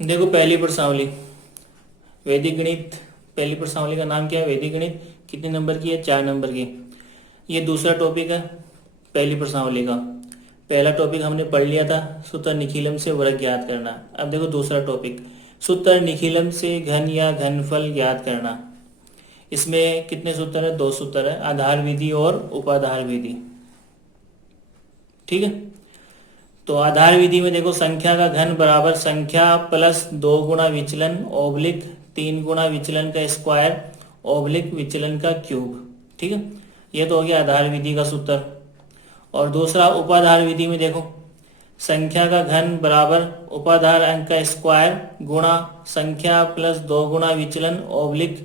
देखो पहली प्रश्नावली वैदिक गणित। पहली प्रश्नावली का नाम क्या है? वैदिक गणित। कितने नंबर की है? 4 नंबर की। ये दूसरा टॉपिक है पहली प्रश्नावली का। पहला टॉपिक हमने पढ़ लिया था, सूत्र निखिलम से वर्ग ज्ञात करना। अब देखो दूसरा टॉपिक, सूत्र निखिलम से घन या घनफल ज्ञात करना। इसमें कितने सूत्र है? 2 सूत्र है, आधार विधि और उपाधार विधि। ठीक है। तो आधार विधि में देखो, संख्या का घन बराबर संख्या प्लस 2 गुना विचलन ओब्लिक 3 गुना विचलन का स्क्वायर ओब्लिक विचलन का क्यूब। ठीक है, ये तो हो गया आधार विधि का सूत्र। और दूसरा उपाधार विधि में देखो, संख्या का घन बराबर उपाधार अंक का स्क्वायर गुणा संख्या प्लस 2 गुना विचलन ओब्लिक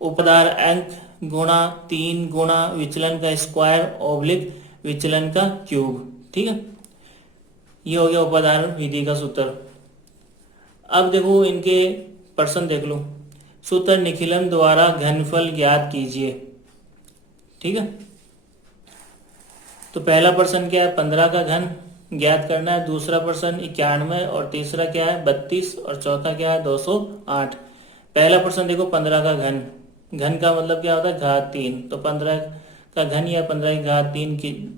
उपाधार अंक गुणा 3 गुना विचलन का स्क्वायर ओब्लिक विचलन का क्यूब। ठीक है, ये हो गया उपाधारण विधि का सूत्र। अब देखो इनके प्रश्न देख लो। सूत्र निखिलन द्वारा घनफल ज्ञात कीजिए। ठीक है, तो पहला प्रश्न क्या है? 15 का घन ज्ञात करना है। दूसरा प्रश्न 91 और तीसरा क्या है? 32 और चौथा क्या है? 208। पहला प्रश्न देखो 15 का घन। घन का मतलब क्या होता है? घात 3। तो 15 का घन या 15 की घात 3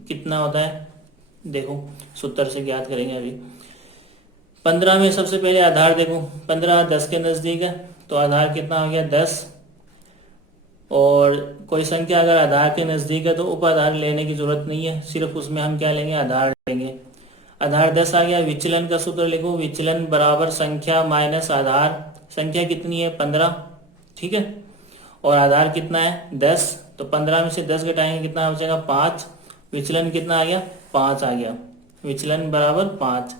कितना होता है? देखो सूत्र से ज्ञात करेंगे अभी। 15 में सबसे पहले आधार देखो, 15 10 के नज़दीक है, तो आधार कितना हो गया? 10। और कोई संख्या अगर आधार के नज़दीक है तो उपाधार लेने की जरूरत नहीं है, सिर्फ उसमें हम क्या लेंगे? आधार लेंगे। आधार 10 आ गया। विचलन का सूत्र लिखो, विचलन बराबर संख्या माइनस आधार। संख्या कितनी है? 15। ठीक है, और आधार कितना है? 10। तो 15 में से 10 घटाएंगे, कितना बचेगा? 5। विचलन कितना आ गया? 5 आ गया। विचलन बराबर 5।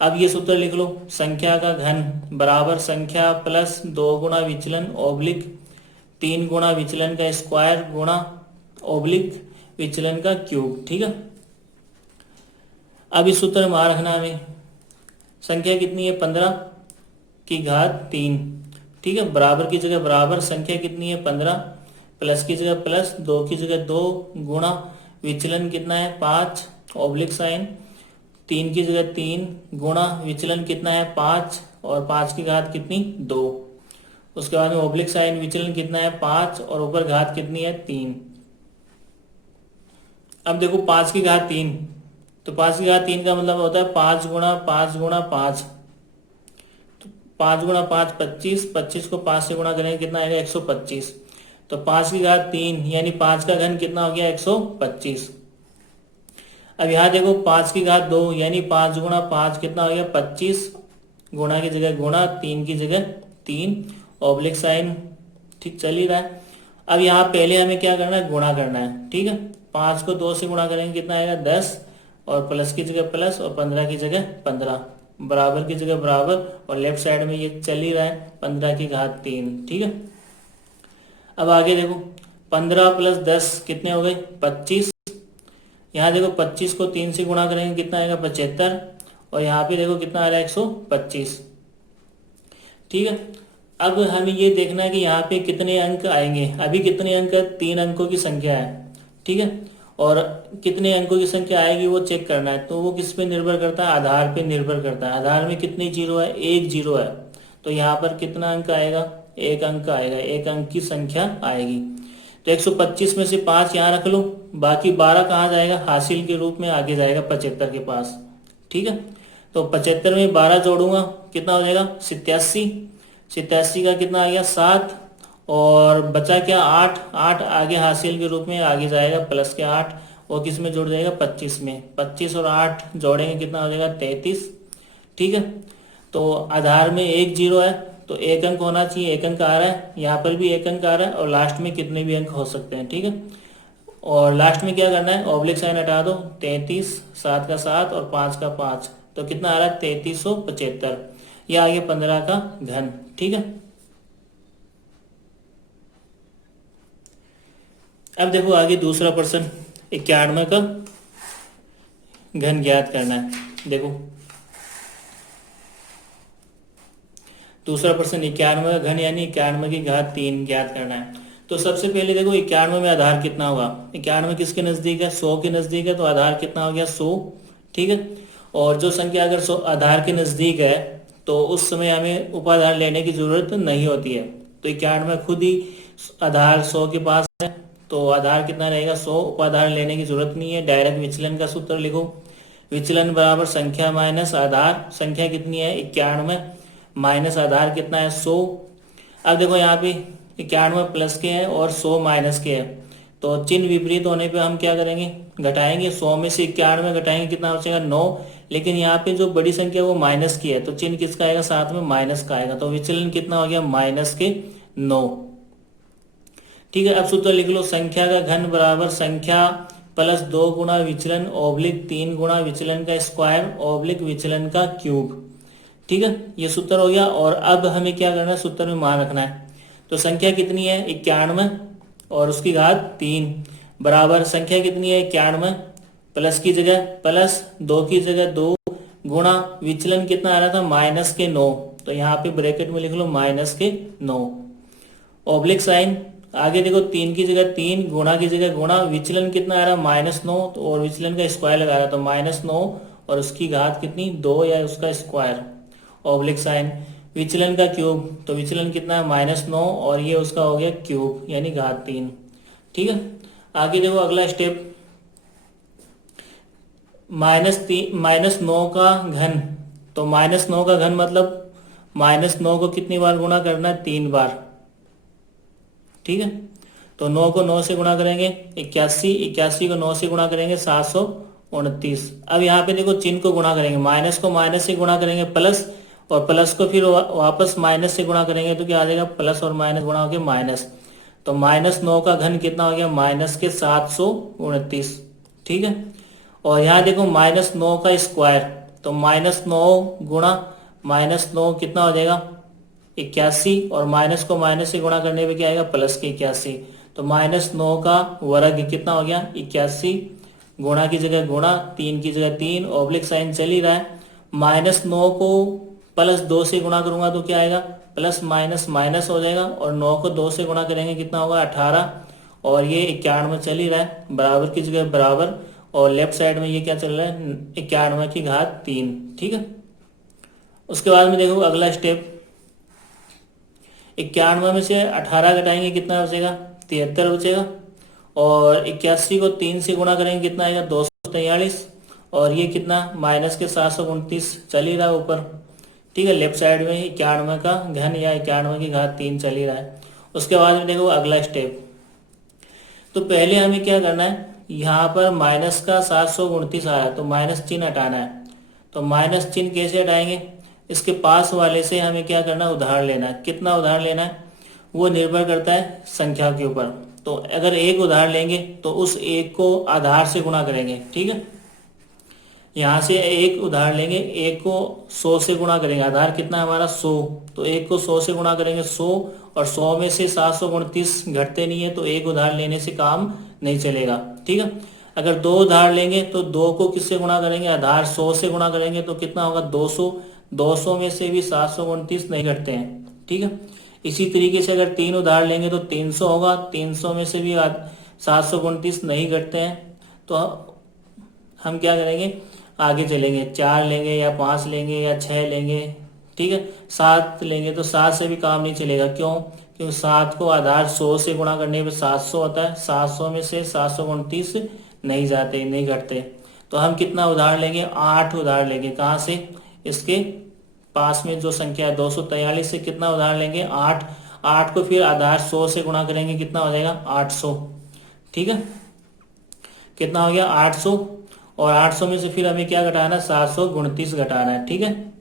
अब ये सूत्र लिख लो, संख्या का घन बराबर संख्या प्लस 2 गुना विचलन ओब्लिक 3 गुना विचलन का स्क्वायर गुणा ओब्लिक विचलन का क्यूब। ठीक है, अब इस सूत्र में मान रखना हमें, संख्या कितनी है? 15 की घात 3। ठीक है, बराबर की जगह बराबर, संख्या कितनी है? 15, प्लस की जगह प्लस, 2 की जगह 2 गुणा विचलन कितना है? 5 ओब्लिक साइन 3 की जगह 3 गुणा विचलन कितना है? 5 और 5 की घात कितनी? 2। उसके बाद में ओब्लिक साइन विचलन कितना है? 5 और ऊपर घात कितनी है? 3। अब देखो 5 की घात 3, तो 5 की घात 3 का मतलब होता है 5 गुणा 5 गुणा 5। तो 5 गुणा 5 25, 25 को 5 से गुणा करेंगे, कितना आएगा? 125। तो 5 की घात 3 यानी 5 का घन कितना हो गया? 125। अब यहाँ देखो 5 की घात 2 यानी 5 गुणा 5 कितना हो गया? 25। गुणा की जगह गुणा, 3 की जगह 3, ऑब्लिक साइन ठीक चल ही रहा है। अब यहाँ पहले हमें क्या करना है? गुणा करना है। ठीक है, 5 को 2 से गुणा करेंगे, कितना आएगा? 10। और प्लस की जगह प्लस और 15 की जगह 15, बराबर की जगह बराबर, और लेफ्ट साइड में ये चल ही रहा है 15 की घात 3। ठीक है, अब आगे देखो 15 प्लस 10 कितने हो गए? 25। यहाँ देखो 25 को 3 से गुणा करेंगे, कितना आएगा? 75। और यहाँ पे देखो कितना आ रहा है? 125। ठीक है, अब हमें ये देखना है कि यहाँ पे कितने अंक आएंगे। अभी कितने अंक? 3 अंकों की संख्या है। ठीक है, और कितने अंकों की संख्या आएगी वो चेक करना है। तो वो किस पे निर्भर करता है? आधार पे निर्भर करता है। आधार में कितने जीरो है? 1 जीरो है। तो यहाँ पर कितना अंक आएगा? 1 अंक आएगा, 1 अंक की संख्या आएगी। तो 125 में से 5 यहाँ रख लो, बाकी 12 कहाँ जाएगा? हासिल के रूप में आगे जाएगा 75 के पास। ठीक है, तो 75 में 12 जोड़ूंगा, कितना हो जाएगा? 87। 87 का कितना आ गया? 7। और बचा क्या? 8। 8 आगे हासिल के रूप में आगे जाएगा प्लस के 8, और किस में जुड़ जाएगा? 25 में। 25 और 8 जोड़ेंगे, कितना हो जाएगा? 33। ठीक है, तो आधार में 1 जीरो है, तो 1 अंक होना चाहिए। 1 अंक आ रहा है, यहाँ पर भी 1 अंक आ रहा है, और लास्ट में कितने भी अंक हो सकते हैं। ठीक है, और लास्ट में क्या करना है? ऑब्लिक साइन हटा दो। 33, 7 का 7 और 5 का 5, तो कितना आ रहा है? 3375। यह आ गया 15 का घन। ठीक है, अब देखो आगे दूसरा प्रश्न 91 का घन ज्ञात करना है। देखो दूसरा प्रश्न 91 का घन यानी 91 की घात 3 ज्ञात करना है। तो सबसे पहले देखो 91 में आधार कितना होगा? 91 किसके नजदीक है? 100 के नजदीक है, तो आधार कितना हो गया? 100। ठीक है, और जो संख्या अगर 100 आधार के नजदीक है तो उस समय हमें उपाधार लेने की जरूरत नहीं होती है। तो 91 खुद ही आधार 100 के पास है, तो आधार कितना रहेगा 100, उपाधार लेने की जरूरत नहीं है। डायरेक्ट विचलन का सूत्र लिखो, विचलन बराबर संख्या माइनस आधार। संख्या कितनी है 91 माइनस आधार कितना है 100। अब देखो यहाँ पे 91 प्लस के है और 100 माइनस के है, तो चिन्ह विपरीत होने पे हम क्या करेंगे, घटाएंगे। 100 में से 91 घटाएंगे कितना बचेगा 9, लेकिन यहाँ पे जो बड़ी संख्या वो माइनस की है, तो चिन्ह किसका आएगा साथ में माइनस का आएगा, तो विचलन कितना हो गया माइनस के 9। ठीक है, अब सूत्र लिख लो, संख्या का घन बराबर संख्या प्लस 2 गुणा विचलन ऑब्लिक 3 गुणा विचलन का स्क्वायर ऑब्लिक विचलन का क्यूब। ठीक है, ये सूत्र हो गया। और अब हमें क्या करना है, सूत्र में मान रखना है। तो संख्या कितनी है 91 और उसकी घात 3 बराबर संख्या कितनी है 91 प्लस की जगह प्लस 2 की जगह 2 गुणा विचलन कितना आ रहा था माइनस के 9, तो यहाँ पे ब्रैकेट में लिख लो माइनस के 9 ऑब्लिक साइन। आगे देखो 3 की जगह 3 गुणा की जगह गुणा, विचलन कितना आ रहा -9, तो और विचलन का स्क्वायर लगा रहा तो -9 और उसकी घात कितनी 2 या उसका स्क्वायर ऑब्लिक साइन। विचलन का क्यूब, तो विचलन कितना है -9 और ये उसका हो गया क्यूब यानी घात 3। ठीक है, आगे देखो अगला स्टेप, -9 का घन, तो -9 का घन मतलब -9 को कितनी बार गुणा करना है 3 बार। ठीक है, तो 9 को 9 से गुणा करेंगे 81, 81 को 9 से गुणा करेंगे 729। अब यहाँ पे देखो चिन्ह को गुणा करेंगे, माइनस को माइनस से गुणा करेंगे प्लस, और प्लस को फिर वापस माइनस से गुणा करेंगे तो क्या आ जाएगा प्लस और माइनस गुणा हो गया माइनस, तो -9 का घन कितना हो गया माइनस के 729। ठीक है, और यहाँ देखो -9 का स्क्वायर, तो -9 गुणा -9 कितना हो जाएगा 81, और माइनस को माइनस से गुणा करने पे क्या आएगा प्लस के 81, तो -9 का वर्ग कितना हो गया 81, गुणा की जगह गुणा 3 की जगह 3 ऑब्लिक साइन चल ही रहा है। -9 को +2 से गुणा करूंगा तो क्या आएगा प्लस माइनस माइनस हो जाएगा, और 9 को 2 से गुणा करेंगे कितना होगा 18, और ये 91 चल ही रहा है, बराबर की जगह बराबर, और लेफ्ट साइड में ये क्या चल रहा है 91 की घात 3। ठीक है, उसके बाद में देखो अगला स्टेप, 91 में से 18 घटाएंगे कितना बचेगा 73 बचेगा, और 81 को 3 से गुणा करेंगे कितना आएगा 243, और ये कितना माइनस के 729 चल ही रहा है ऊपर। ठीक है, लेफ्ट साइड में 91 का घन या 91 की घात 3 चल ही रहा है। उसके बाद में देखो अगला स्टेप, तो पहले हमें क्या करना है, यहाँ पर माइनस का 729 आया तो माइनस चिन्ह हटाना है, तो माइनस चिन्ह कैसे हटाएंगे, इसके पास वाले से हमें क्या करना है उधार लेना है। कितना उधार लेना है वो निर्भर करता है संख्या के ऊपर, तो अगर एक उधार लेंगे तो उस एक को आधार से गुणा करेंगे। ठीक है, यहाँ से एक उधार लेंगे, एक को 100 से गुणा करेंगे, आधार कितना हमारा 100, तो एक को 100 से गुणा करेंगे 100, और 100 में से 729 घटते नहीं है, तो एक उधार लेने से काम नहीं चलेगा। ठीक है, अगर 2 उधार लेंगे तो 2 को किससे गुणा करेंगे आधार 100 से गुणा करेंगे, तो कितना होगा 200, 200 में से भी 729 नहीं घटते हैं। ठीक है, इसी तरीके से अगर 3 उधार लेंगे तो 300 होगा, 300 में से भी 729 नहीं घटते हैं, तो हम क्या करेंगे आगे चलेंगे, 4 लेंगे या 5 लेंगे या 6 लेंगे। ठीक है, 7 लेंगे तो 7 से भी काम नहीं चलेगा, क्यों, क्योंकि 7 को आधार 100 से गुणा करने पे 700 होता है, 700 में से 729 नहीं जाते, नहीं घटते, तो हम कितना उधार लेंगे 8 उधार लेंगे। कहाँ से, इसके पास में जो संख्या है 243 से कितना उधार लेंगे 8, 8 को फिर आधार 100 से गुणा करेंगे कितना हो जाएगा 800। ठीक है, कितना हो गया 800, और 800 में से फिर हमें क्या घटाना है 729 घटाना है। ठीक है,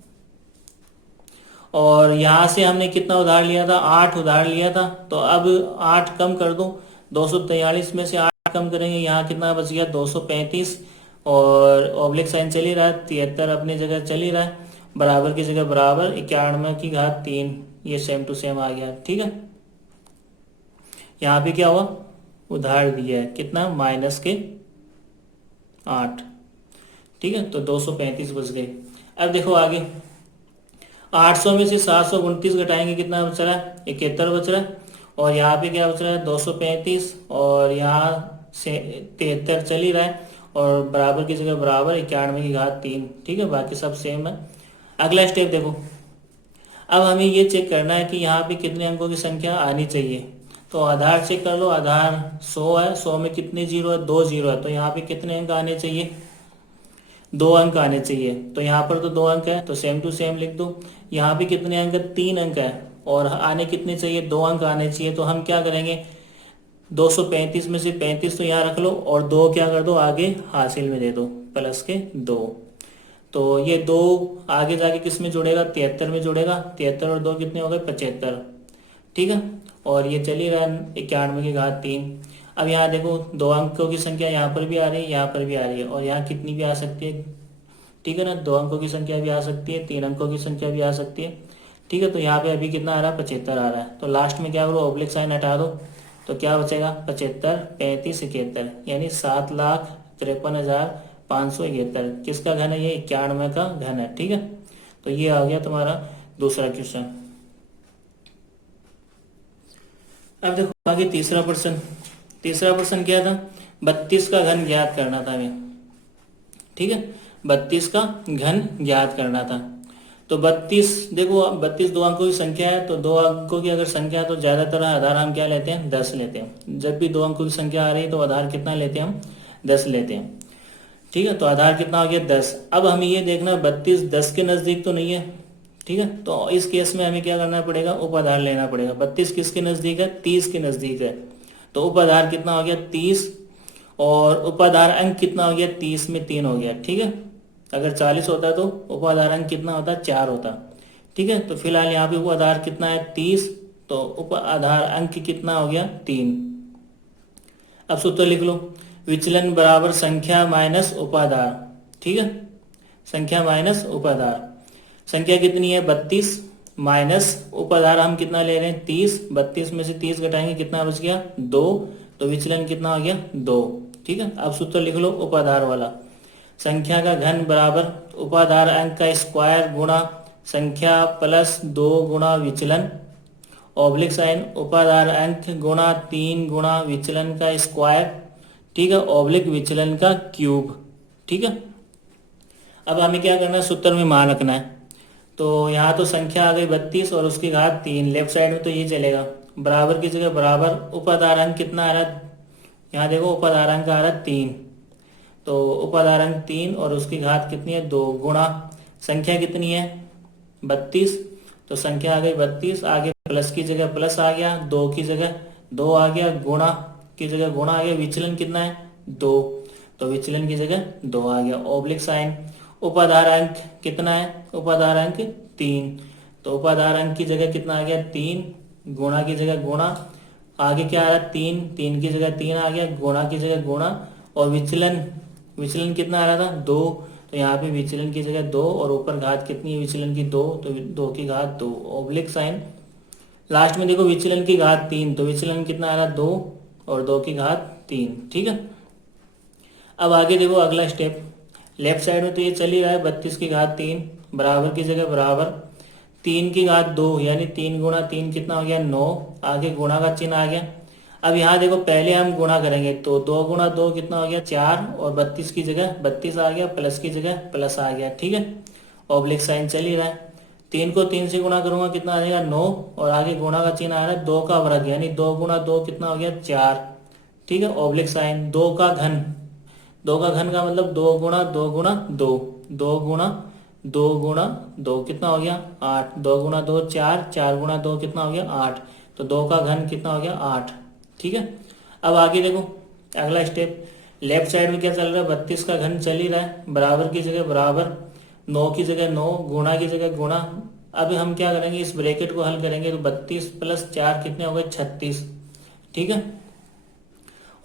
और यहां से हमने कितना उधार लिया था 8 उधार लिया था, तो अब 8 कम कर दो, 243 में से 8 कम करेंगे, यहाँ कितना बच गया 235, और ऑब्लिक साइन चल ही रहा है, 73 अपनी जगह चल ही रहा है, बराबर की जगह बराबर 91 की घात 3, ये सेम टू सेम आ गया। ठीक है, यहाँ पे क्या हुआ उधार दिया है कितना माइनस के 8। ठीक है, तो 235 बच गए। अब देखो आगे 800 में से 729 घटाएंगे कितना बच रहा है 71 बच रहा है, और यहाँ पे क्या बच रहा है 235, और यहाँ से 73 चल ही रहा है, और बराबर की जगह बराबर 91 की घात 3। ठीक है, बाकी सब सेम है। अगला स्टेप देखो, अब हमें ये चेक करना है कि यहाँ पे कितने अंकों की संख्या आनी चाहिए। तो आधार चेक कर लो, आधार 100 है, 100 में कितने जीरो है, 2 जीरो है, तो यहाँ पे कितने अंक आने चाहिए, 2 अंक आने चाहिए। तो यहाँ पर तो 2 अंक है, तो सेम टू सेम लिख दो। यहाँ पे कितने अंक है, 3 अंक है, और आने कितने चाहिए, 2 अंक आने चाहिए। तो हम क्या करेंगे, 235 में से 35 तो यहाँ रख लो, और 2 क्या कर दो, आगे हासिल में दे दो, प्लस के 2। तो ये 2 आगे जाके किस में जुड़ेगा, 73 में जुड़ेगा। 73 और 2 कितने हो गए, 75। ठीक है, और ये चली रहा है 91 की घात 3। अब यहाँ देखो 2 अंकों की संख्या यहाँ पर भी आ रही है, यहाँ पर भी आ रही है, और यहाँ कितनी भी आ सकती है। ठीक है ना, 2 अंकों की संख्या भी आ सकती है, 3 अंकों की संख्या भी आ सकती है। ठीक है, तो यहाँ पे अभी कितना आ रहा है, 75 आ रहा है। तो लास्ट में क्या करो, ऑब्लिक साइन हटा दो, तो क्या बचेगा, 75, 35, 71, यानी 7,53,571। किसका घन है, ये 91 का घन है। ठीक है, तो ये आ गया तुम्हारा दूसरा क्वेश्चन। अब देखो आगे तीसरा प्रश्न। तीसरा प्रश्न क्या था, 32 का घन ज्ञात करना था हमें। ठीक है, 32 का घन ज्ञात करना था। तो 32, देखो 32 2 अंकों की संख्या है, तो 2 अंकों की अगर संख्या है तो ज्यादातर आधार हम क्या लेते हैं, 10 लेते हैं। जब भी 2 अंकों की संख्या आ रही है तो आधार कितना लेते हैं हम, 10 लेते हैं। ठीक है, तो आधार कितना हो गया, 10। अब हमें ये देखना 32 10 के नजदीक तो नहीं है। ठीक है, तो इस केस में हमें क्या करना पड़ेगा, उपाधार लेना पड़ेगा। 32 किसके नजदीक है, 30 के नजदीक है। तो उपाधार कितना हो गया, 30, और उपाधार अंक कितना हो गया, 30 में 3 हो गया। ठीक है, अगर 40 होता तो उपाधार अंक कितना होता, 4 होता। ठीक है, तो फिलहाल यहाँ पे उपाधार कितना है, 30, तो उपाधार अंक कितना हो गया, 3। अब सूत्र लिख लो, विचलन बराबर संख्या माइनस उपाधार। ठीक है, संख्या माइनस उपाधार। संख्या कितनी है, 32, माइनस उपाधार हम कितना ले रहे हैं, 30। 32 में से 30 घटाएंगे, कितना बच गया, 2। तो विचलन कितना हो गया, 2। ठीक है, अब सूत्र लिख लो उपाधार वाला, संख्या का घन बराबर उपाधार अंक का स्क्वायर गुणा संख्या प्लस 2 गुणा विचलन, ऑब्लिक साइन उपाधार अंक गुणा 3 गुणा विचलन का स्क्वायर। ठीक है, ऑब्लिक विचलन का क्यूब। ठीक है, अब हमें क्या करना है, सूत्र में मान रखना है। तो यहाँ तो संख्या आ गई 32 और उसकी घात 3, लेफ्ट साइड में तो ये चलेगा, बराबर की जगह बराबर, उपाधार अंक कितना आ रहा है, यहाँ देखो उपाधार अंक आ रहा है 3, तो उपाधार अंक 3 और उसकी घात कितनी है, 2, गुणा संख्या कितनी है, 32। तो संख्या आ गई 32, आगे प्लस की जगह प्लस आ गया, 2 की जगह 2 आ गया, गुणा की जगह गुणा आ गया, विचलन कितना है, 2, तो विचलन की जगह 2 आ गया। ऑब्लिक साइन उपाधार अंक कितना है, उपाधार अंक 3, तो उपाधार अंक की जगह कितना आ गया, 3, गुणा की जगह गुणा, आगे क्या आ रहा है, 3, 3 की जगह 3 आ गया, गुणा की जगह गुणा, और विचलन, विचलन कितना आ रहा था, 2, तो यहाँ पे विचलन की जगह 2, और ऊपर घात कितनी है विचलन की, 2, तो 2 की घात 2। ऑब्लिक साइन लास्ट में देखो विचलन की घात 3, तो विचलन कितना आ रहा है, 2, और 2 की घात 3। ठीक है, अब आगे देखो अगला स्टेप, लेफ्ट साइड में तो ये चल ही रहा है, 32 की घात 3 बराबर की जगह बराबर 3 की घात 2, यानी 3 गुणा 3 कितना हो गया, 9, आगे गुणा का चिन्ह आ गया। अब यहाँ देखो पहले हम गुणा करेंगे, तो 2 गुणा 2 कितना हो गया, 4, और 32 की जगह 32 आ गया, प्लस की जगह प्लस आ गया। ठीक है, ऑब्लिक साइन चल ही रहा है, 3 को 3 से गुणा करूंगा कितना आ जाएगा, 9, और आगे गुणा का चिन्ह आ रहा है 2 का वर्ग, यानी 2 गुणा 2 कितना हो गया, 4। ठीक है, ऑब्लिक साइन 2 का घन, 2 का घन का मतलब 2 गुणा 2 गुणा 2, 2 गुणा 2 गुणा 2 कितना हो गया, 8, 2 गुणा 2 4, 4 गुणा 2 कितना हो गया, 8, तो 2 का घन कितना हो गया, 8। ठीक है, अब आगे देखो अगला स्टेप, लेफ्ट साइड में क्या चल रहा है, 32 का घन चल ही रहा है, बराबर की जगह बराबर, 9 की जगह 9, गुणा की जगह गुणा। अब हम क्या करेंगे, इस ब्रैकेट को हल करेंगे, तो 32 प्लस 4 कितने हो गए, 36। ठीक है,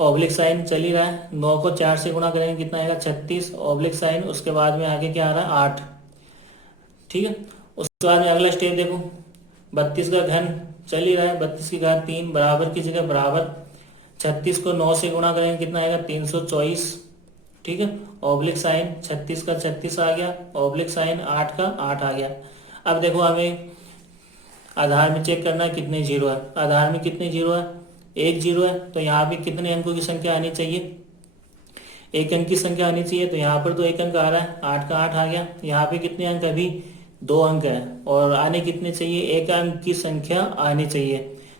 ऑब्लिक साइन चल ही रहा है, 9 को 4 से गुणा करेंगे कितना आएगा, 36, ऑब्लिक साइन, उसके बाद में आगे क्या आ रहा है, 8। ठीक है, उसके बाद में अगला स्टेप देखो, 32 का घन चल ही रहा है, 32 की घात 3 बराबर की जगह बराबर, 36 को 9 से गुणा करेंगे कितना आएगा, 324। ठीक है, ऑब्लिक साइन 36 का 36 आ गया, ऑब्लिक साइन 8 का 8 आ गया। अब देखो हमें आधार में चेक करना है कितने जीरो है, आधार में कितने जीरो है, 1 जीरो है, तो यहाँ पे कितने अंकों की संख्या आनी चाहिए, 1 अंक की संख्या आनी चाहिए, तो यहाँ पर तो 1 अंक आ रहा है, 8 का 8 आ गया। यहाँ पे कितने अंक, अभी 2 अंक है और आने कितने चाहिए, 1 अंक की संख्या आनी चाहिए।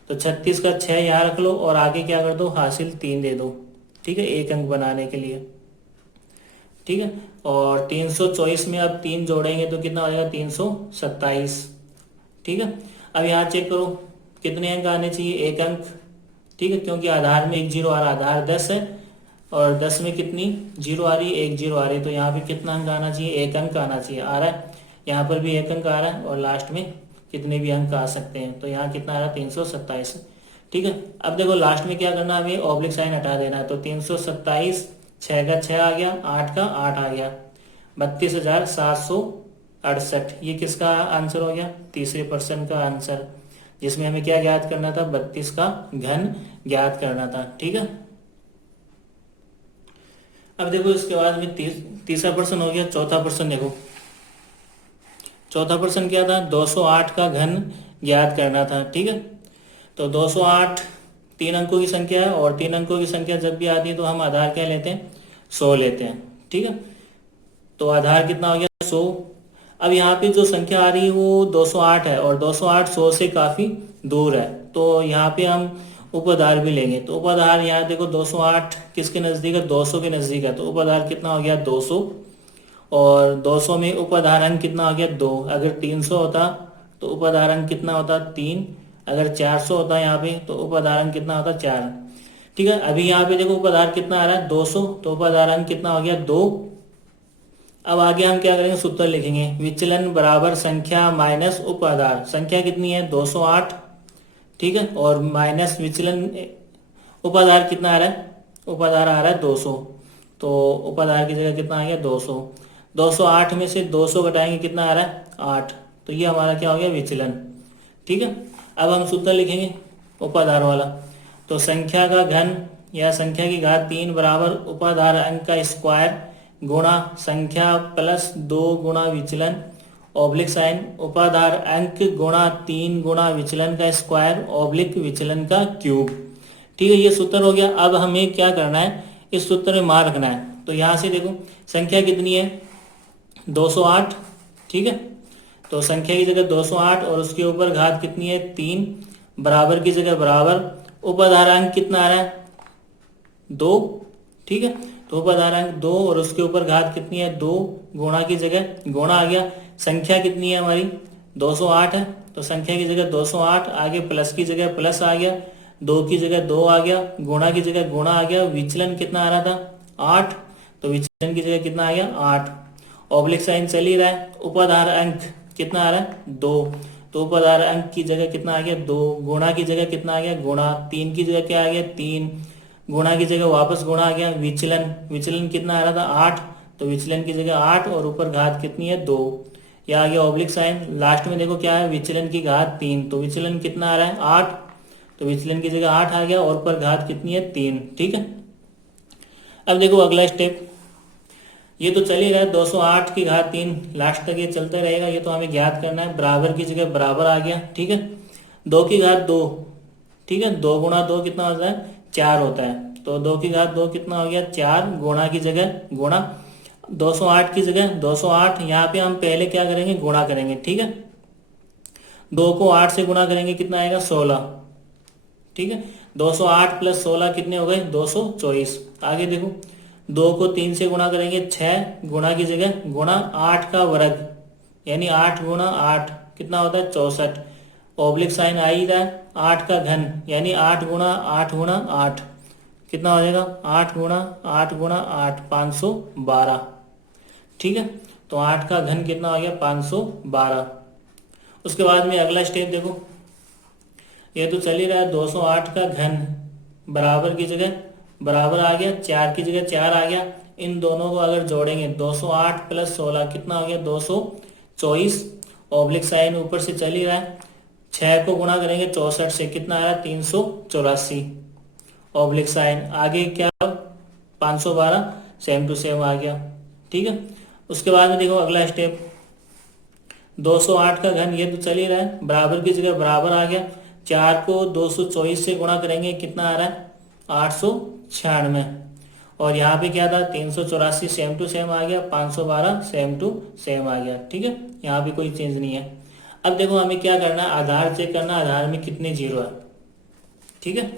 तो 36 का 6 यहाँ रख लो और आगे क्या कर दो, हासिल 3 दे दो। ठीक है, 1 अंक बनाने के लिए। ठीक है, और 324 में अब 3 जोड़ेंगे तो कितना हो जाएगा, 327। ठीक है, अब यहाँ चेक करो कितने अंक आने चाहिए, 1 अंक। ठीक है, क्योंकि आधार में 1 जीरो आ रहा है, आधार 10 है और 10 में कितनी जीरो आ रही है, 1 जीरो आ रही है। तो यहाँ पे कितना अंक आना चाहिए, 1 अंक आना चाहिए, आ रहा है। यहाँ पर भी 1 अंक आ रहा है और लास्ट में कितने भी अंक आ सकते हैं। तो यहाँ कितना आ रहा है, 327। ठीक है, अब देखो लास्ट में क्या करना है, हमें ऑब्लिक साइन हटा देना है। तो 327, 6 का 6 आ गया, 8 का 8 आ गया, 32,768। ये किसका आंसर हो गया, तीसरे पर्सन का आंसर, जिसमें हमें क्या ज्ञात करना था, 32 का घन ज्ञात करना था। ठीक है, अब देखो इसके बाद में तीसरा प्रश्न हो गया। चौथा प्रश्न देखो, चौथा प्रश्न क्या था, 208 का घन ज्ञात करना था। ठीक है, तो 208 3 अंकों की संख्या है और 3 अंकों की संख्या जब भी आती है तो हम आधार क्या लेते हैं, 100 लेते हैं। ठीक है, तो आधार कितना हो गया, 100। अब यहाँ पे जो संख्या आ रही है वो 208 है और 208 100 से काफी दूर है, तो यहाँ पे हम उपआधार भी लेंगे। तो उपआधार यहाँ देखो 208 किसके नजदीक है, 200 के नजदीक है। तो उपआधार कितना हो गया, 200, और 200 में उपआधार अंक कितना हो गया, 2। अगर 300 होता तो उपआधार अंक कितना होता, 3। अगर 400 होता यहाँ पे तो उपआधार अंक कितना होता, 4। ठीक है, अभी यहाँ पे देखो उपआधार कितना आ रहा है, 200, तो उपआधार अंक कितना हो गया, 2। अब आगे हम क्या करेंगे, सूत्र लिखेंगे, विचलन बराबर संख्या माइनस उपआधार। संख्या कितनी है, 208। ठीक है, और माइनस विचलन, उपआधार कितना आ रहा है, उपआधार आ रहा है 200। तो उपआधार की जगह कितना आ गया, 200। 208 में से 200 घटाएंगे कितना आ रहा है, 8। तो ये हमारा क्या हो गया, विचलन। ठीक है, अब हम सूत्र लिखेंगे उपआधार वाला। तो संख्या का घन या संख्या की घात 3 बराबर उपआधार अंक का स्क्वायर गुणा संख्या प्लस 2 गुणा विचलन ऑब्लिक साइन उपाधार अंक गुणा 3 गुणा विचलन का स्क्वायर ऑब्लिक विचलन का क्यूब। ठीक है, ये सूत्र हो गया। अब हमें क्या करना है, इस सूत्र में मान रखना है। तो यहाँ से देखो संख्या कितनी है, 208। ठीक है, तो संख्या की जगह 208 और उसके ऊपर घात कितनी है, 3, बराबर की जगह बराबर, उपधारांक कितना आ रहा है, 2। ठीक है, तो उपधारांक 2 और उसके ऊपर घात कितनी है, 2, गुणा की जगह गुणा आ गया। संख्या कितनी है हमारी, 208 है, तो संख्या की जगह 208, आगे प्लस की जगह प्लस आ गया, 2 की जगह 2 आ गया, गुणा की जगह गुणा आ गया। विचलन कितना आ रहा था, 8, तो विचलन की जगह कितना आ गया, 8। ऑब्लिक साइन चल ही रहा है, उपधार अंक कितना आ रहा है, 2, तो उपधार अंक की जगह कितना आ गया, 2, गुणा की जगह कितना आ गया, गुणा, 3 की जगह क्या आ गया, 3, गुणा की जगह वापस गुणा आ गया। विचलन, विचलन कितना आ रहा था, 8, तो विचलन की जगह 8 और ऊपर घात कितनी है, 2। यह आ गया ऑब्लिक साइन। लास्ट में देखो क्या है, विचलन की घात 3, तो विचलन कितना आ रहा है, 8, तो विचलन की जगह 8 आ गया और ऊपर घात कितनी है, 3। ठीक है, अब देखो अगला स्टेप, ये तो चल ही रहा है, 208 की घात 3 लास्ट तक ये चलता रहेगा। ये तो हमें ज्ञात करना है, बराबर की जगह बराबर आ गया। ठीक है, 2 की घात 2, ठीक है, 2 गुणा 2 कितना होता है, 4 होता है, तो 2 की घात 2 कितना हो गया, 4, गुणा की जगह गुणा, 208 की जगह 208, यहाँ पे हम पहले क्या करेंगे, गुणा करेंगे। ठीक है, 2 को 8 से गुणा करेंगे कितना आएगा, 16। ठीक है, 208 प्लस 16 कितने हो गए, 224। आगे देखो 2 को 3 से गुणा करेंगे, 6, गुणा की जगह गुणा, 8 का वर्ग यानी 8 गुणा 8 कितना होता है, 64। ऑब्लिक साइन आ ही रहा है, 8 का घन यानी 8 गुणा 8 गुणा 8 कितना हो जाएगा, 8 गुणा 8 गुणा 8, 512। ठीक है, तो 8 का घन कितना हो गया, 512। उसके बाद में अगला स्टेप देखो, ये तो चल ही रहा है, 208 का घन बराबर की जगह बराबर आ गया, 4 की जगह 4 आ गया। इन दोनों को अगर जोड़ेंगे 208 प्लस 16 कितना हो गया, 224। ऑब्लिक साइन ऊपर से चल ही रहा है, 6 को गुणा करेंगे 64 से कितना आ रहा है, 384। ऑब्लिक साइन आगे क्या, 512, सेम टू सेम आ गया। ठीक है, उसके बाद में देखो अगला स्टेप, 208 का घन ये तो चल ही रहा है, बराबर की जगह बराबर आ गया। 4 को 224 से गुणा करेंगे कितना आ रहा है, 896। और यहाँ पे क्या था 384 सेम टू सेम आ गया, 512 सेम टू सेम आ गया। ठीक है, यहाँ पे कोई चेंज नहीं है। अब देखो हमें क्या करना है, आधार चेक करना, आधार में कितने जीरो है। ठीक है,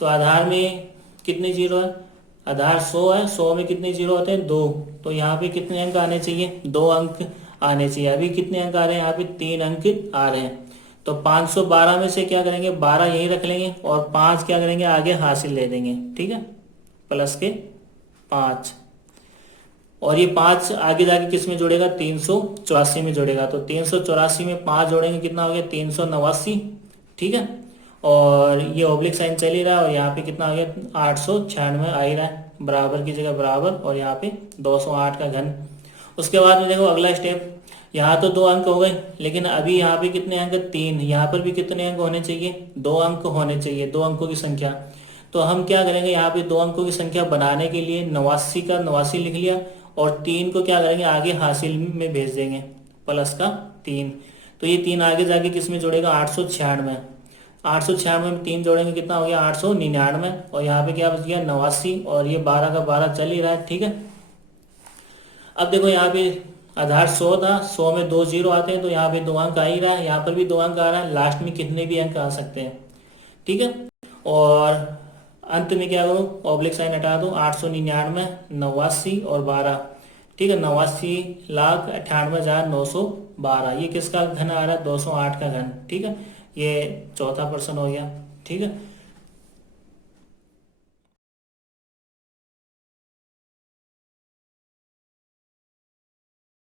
तो आधार में कितने जीरो है, आधार 100 है, 100 में कितने जीरो होते हैं 2, तो यहाँ पे कितने अंक आने चाहिए, 2 अंक आने चाहिए। अभी कितने अंक आ रहे हैं, यहाँ पे 3 अंक आ रहे हैं। तो 512 में से क्या करेंगे, 12 यहीं रख लेंगे और 5 क्या करेंगे आगे हासिल ले देंगे। ठीक है, प्लस के 5, और ये 5 आगे जाके किस में जुड़ेगा, 384 में जुड़ेगा। तो 384 में 5 जोड़ेंगे कितना हो गया, 389। ठीक है, और ये ऑब्लिक साइन चल ही रहा है और यहाँ पे कितना आ गया 896 आ ही रहा है, बराबर की जगह बराबर, और यहाँ पे 208 का घन। उसके बाद में देखो अगला स्टेप, यहाँ तो 2 अंक हो गए, लेकिन अभी यहाँ पे कितने अंक, 3, यहाँ पर भी कितने अंक होने चाहिए, 2 अंक होने चाहिए, 2 अंकों की संख्या। तो हम क्या करेंगे, यहाँ पे 2 अंकों की संख्या बनाने के लिए 89 का 89 लिख लिया, और 3 को क्या करेंगे आगे हासिल में भेज देंगे, प्लस का 3। तो ये 3 आगे जाके किस में जुड़ेगा, 896। 896 में 3 जोड़ेंगे कितना हो गया, 899, और यहाँ पे क्या बच गया 89, और ये 12 का 12 चल ही रहा है। ठीक है, अब देखो यहाँ पे आधार 100 था, 100 में 2 जीरो आते हैं, तो यहाँ पे 2 अंक आ ही रहा है, यहाँ पर भी 2 अंक आ रहा है, लास्ट में कितने भी अंक आ सकते हैं। ठीक है, और अंत में क्या करो, ऑब्लिक साइन हटा दो, 899, 89 और 12। ठीक है, 89,98,912, ये किसका घन आ रहा है, 208 का घन। ठीक है, ये चौथा प्रश्न हो गया। ठीक है।